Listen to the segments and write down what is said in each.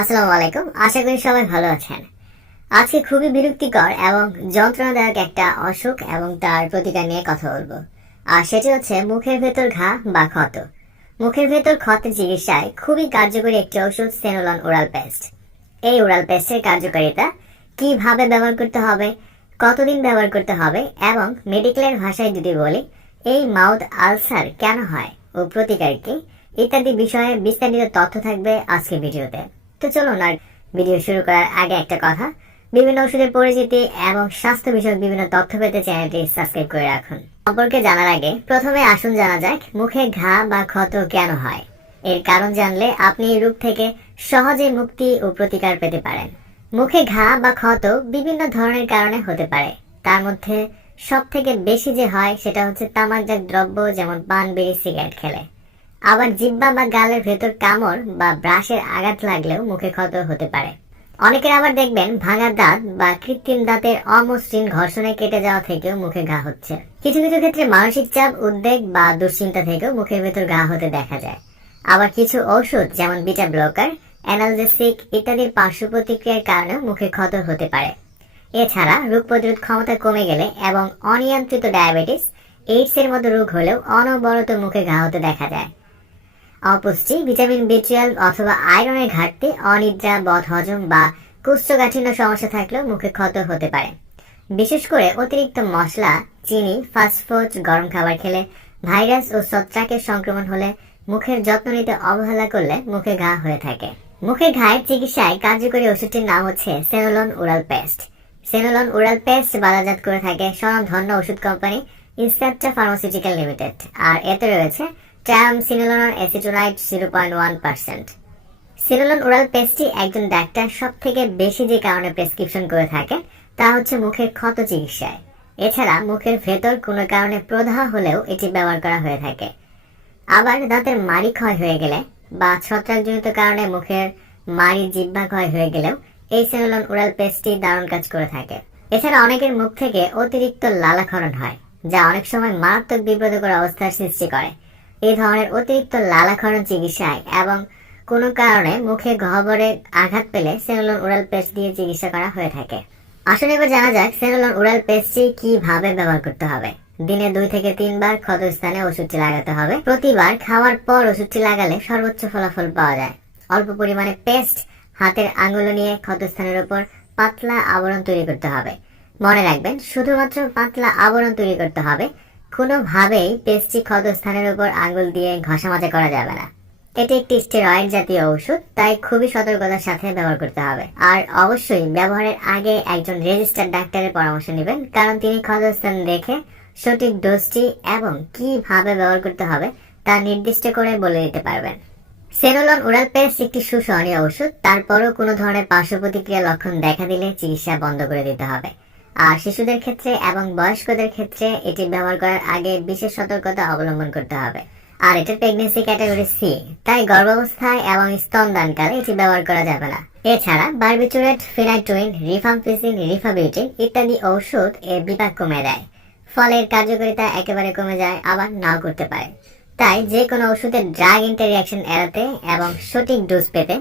আসসালামু আলাইকুম। আশা করি সবাই ভালো আছেন। আজকে খুবই বিরক্তিকর এবং যন্ত্রণাদায়ক একটা অসুখ এবং তার প্রতিকার নিয়ে কথা বলব। আর সেটি হচ্ছে মুখের ভেতর ঘা বা ক্ষত। মুখের ভেতর ক্ষতের চিকিৎসায় খুবই কার্যকরী একটি ওষুধ সেনোলন ওরাল পেস্ট। এই ওরাল পেস্টের কার্যকারিতা কীভাবে ব্যবহার করতে হবে, কতদিন ব্যবহার করতে হবে এবং মেডিকেলের ভাষায় যদি বলি, এই মাউথ আলসার কেন হয় ও প্রতিকার কি, ইত্যাদি বিষয়ে বিস্তারিত তথ্য থাকবে আজকের ভিডিওতে। তো চলুন আর ভিডিও শুরু করার আগে একটা কথা। বিভিন্ন ওষুধের পরিচিতি এবং স্বাস্থ্য বিষয়ক বিভিন্ন তথ্য পেতে চ্যানেলটি সাবস্ক্রাইব করে রাখুন। সম্পর্কে জানার আগে প্রথমে আসুন জানা যাক, মুখে ঘা বা ক্ষত কেন হয়? এর কারণ জানলে আপনি এই রোগ থেকে সহজে মুক্তি ও প্রতিকার পেতে পারেন। মুখে ঘা বা ক্ষত বিভিন্ন ধরনের কারণে হতে পারে। তার মধ্যে সব থেকে বেশি যে হয় সেটা হচ্ছে তামাকজাত দ্রব্য, যেমন পান বিড়ি সিগারেট খেলে। আবার জিব্বা বা গালের ভেতর কামড় বা ব্রাশের আঘাত লাগলেও মুখে ক্ষত হতে পারে। অনেকের আবার দেখবেন ভাঙা দাঁত বা কৃত্রিম দাঁতের অমসৃণ ঘর্ষণে কেটে যাওয়া থেকেও মুখে ঘা হচ্ছে। কিছু কিছু ক্ষেত্রে মানসিক চাপ, উদ্বেগ বা দুশ্চিন্তা থেকেও মুখের ভেতর ঘা হতে দেখা যায়। আবার কিছু ঔষধ, যেমন বিটা ব্লকার, অ্যানালজেসিক ইত্যাদির পার্শ্ব প্রতিক্রিয়ার কারণেও মুখে ক্ষত হতে পারে। এছাড়া রোগ প্রতিরোধ ক্ষমতা কমে গেলে এবং অনিয়ন্ত্রিত ডায়াবেটিস এইডস এর মতো রোগ হলেও অনবরত মুখে ঘা হতে দেখা যায়। অপুষ্টি, ভিটামিন বি টুয়েলভ অথবা আয়রনের ঘাটতি, অনিদ্রা, বদহজম বা কোষ্ঠকাঠিন্য সমস্যা থাকলেও মুখে ক্ষত হতে পারে। বিশেষ করে অতিরিক্ত মশলা, চিনি ফাস্টফুড গরম খাবার খেলে ভাইরাস ও ছত্রাকের সংক্রমণ হলে মুখের যত্ন নিতে অবহেলা করলে মুখে ঘা হয়ে থাকে। মুখের ঘায়ের চিকিৎসায় কার্যকরী ওষুধটির নাম হচ্ছে Cenolon oral paste Cenolon oral paste বাজারজাত করে থাকে স্বনামধন্য ওষুধ কোম্পানি ইনসেপ্টা ফার্মাসিউটিক্যাল লিমিটেড আর এতে রয়েছে triamcinolone acetonide zero point one percent Cenolon oral পেস্টটি একজন ডাক্তার সব থেকে বেশি যে কারণে প্রেসক্রিপশন করে থাকেন, তা হচ্ছে মুখের ক্ষত চিকিৎসায়। এছাড়া মুখের ভেতর কোনো কারণে প্রদাহ হলেও এটি ব্যবহার করা হয়ে থাকে। আবার দাঁতের মাড়ি ক্ষয় হয়ে গেলে বা ছত্রাকজনিত কারণে মুখের মাড়ি জিহ্বা ক্ষয় হয়ে গেলেও এই সেনোলন ওরাল পেস্টটি দারুণ কাজ করে থাকে। এছাড়া অনেকের মুখ থেকে অতিরিক্ত লালাক্ষরণ হয়, যা অনেক সময় মারাত্মক বিব্রতকর অবস্থার সৃষ্টি করে। এই ধরনের অতিরিক্ত লালাক্ষরণ চিকিৎসায় এবং কোনো কারণে মুখে গহ্বরে আঘাত পেলে সেনোলন ওরাল পেস্ট দিয়ে চিকিৎসা করা হয়ে থাকে। আসলে এবার জানা যাক সেনোলন ওরাল পেস্টটি কীভাবে ব্যবহার করতে হবে। দিনে দুই থেকে তিনবার ক্ষত স্থানে ওষুধটি লাগাতে হবে। প্রতিবার খাওয়ার পর ওষুধটি লাগালে সর্বোচ্চ ফলাফল পাওয়া যায়। অল্প পরিমাণে পেস্ট হাতের আঙুলো নিয়ে ক্ষতস্থানের উপর পাতলা আবরণ তৈরি করতে হবে। মনে রাখবেন, শুধুমাত্র পাতলা আবরণ তৈরি করতে হবে। কোনোভাবেই পেস্টটি ক্ষতস্থানের উপর আঙুল দিয়ে ঘষা মাজা করা যাবে না। এটি একটি স্টেরয়েড জাতীয় ওষুধ, তাই খুবই সতর্কতার সাথে ব্যবহার করতে হবে। আর অবশ্যই ব্যবহারের আগে একজন রেজিস্টার্ড ডাক্তারের পরামর্শ নেবেন, কারণ তিনি ক্ষতস্থান দেখে সঠিক ডোজটি এবং কীভাবে ব্যবহার করতে হবে তা নির্দিষ্ট করে বলে দিতে পারবেন। সেনোলন ওরাল পেস্ট একটি সুসহনীয় ওষুধ, তারপরও কোনো ধরনের পার্শ্ব প্রতিক্রিয়া লক্ষণ দেখা দিলে চিকিৎসা বন্ধ করে দিতে হবে। আর শিশুদের ক্ষেত্রে এবং বয়স্কদের ক্ষেত্রে এটি ব্যবহার করার আগে বিশেষ সতর্কতা অবলম্বন করতে হবে। আর এটা প্রেগনেন্সি ক্যাটাগরি সি তাই গর্ভাবস্থায় এবং স্তনদানকালে এটি ব্যবহার করা যাবে না। এছাড়া বারবিচুরেট ফিনাইটুইন রিফাম্পিসিন রিফাবিউটিন ইত্যাদি ঔষধ এর বিপাক কমে দেয়। ফলে এর কার্যকারিতা একেবারে কমে যায়, আবার নাও করতে পারে। তাই যে কোনো ওষুধের ড্রাগ ইন্টারিয়াকশন এড়াতে এবং সঠিক ডোজ পেতে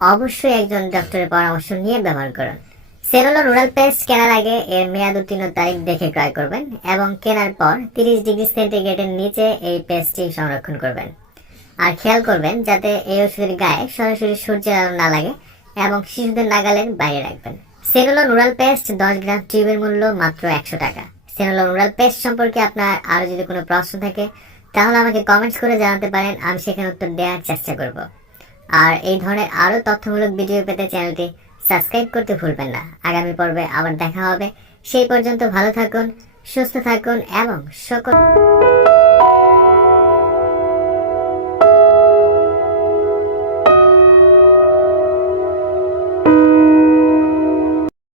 অবশ্যই একজন ডক্টরের পরামর্শ নিয়ে ব্যবহার করুন। সেরোলন রুরাল পেস্ট কেনার আগে এর মেয়াদ উত্তীর্ণ তারিখ দেখে ক্রয় করবেন এবং কেনার পর তিরিশ ডিগ্রি সেন্টিগ্রেডের নিচে এই পেস্টটি সংরক্ষণ করবেন। আর খেয়াল করবেন যাতে এই ওষুধের গায়ে সরাসরি সূর্যের আলো না লাগে এবং শিশুদের নাগালের বাইরে রাখবেন। সেরোলন রুরাল পেস্ট দশ গ্রাম টিউবের মূল্য মাত্র একশো টাকা। সেরোলন রুরাল পেস্ট সম্পর্কে আপনার আরও যদি কোনো প্রশ্ন থাকে, তাহলে আমাকে কমেন্টস করে জানাতে পারেন, আমি সেখানে উত্তর দেওয়ার চেষ্টা করব। আর এই ধরনের আরও তথ্যমূলক ভিডিও পেতে চ্যানেলটি সাবস্ক্রাইব করতে ভুলবেন না। আগামী পর্বে আবার দেখা হবে। সেই পর্যন্ত ভালো থাকুন, সুস্থ থাকুন এবং সকল